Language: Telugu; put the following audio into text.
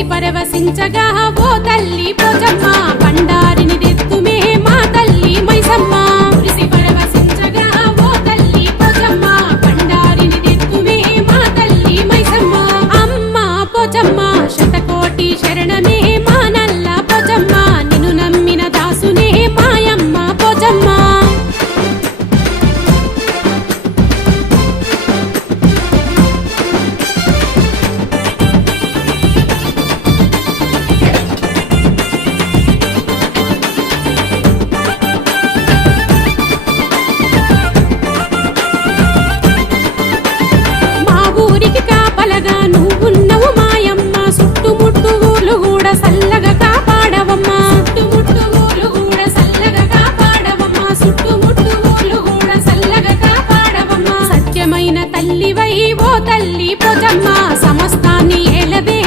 మురిసి పరవశించగా ఓ తల్లి పోచమ్మ బండారిని తెత్తుమే మా తల్లి మైసమ్మ మురిసి పరవశించగా ఓ తల్లి పోచమ్మ బండారిని తెత్తుమే మా తల్లి మైసమ్మ అమ్మ పోచమ్మ శతకోటి శరణమే మా నల్ల పోచమ్మ నిన్ను నమ్మిన దాసునే మాయమ్మ పోచమ్మ కాపలగా నువ్వున్నవు మాయమ్మ చుట్టుముట్టు ఊలు కూడా సల్లగా కాపాడవమ్మా చుట్టుముట్టు ఊలు కూడా సల్లగా కాపాడవమ్మా చుట్టుముట్టు ఊలు కూడా సల్లగా కాపాడవమ్మా సత్యమైన తల్లివై ఓ తల్లి పోచమ్మ సమస్తాన్ని ఏలవే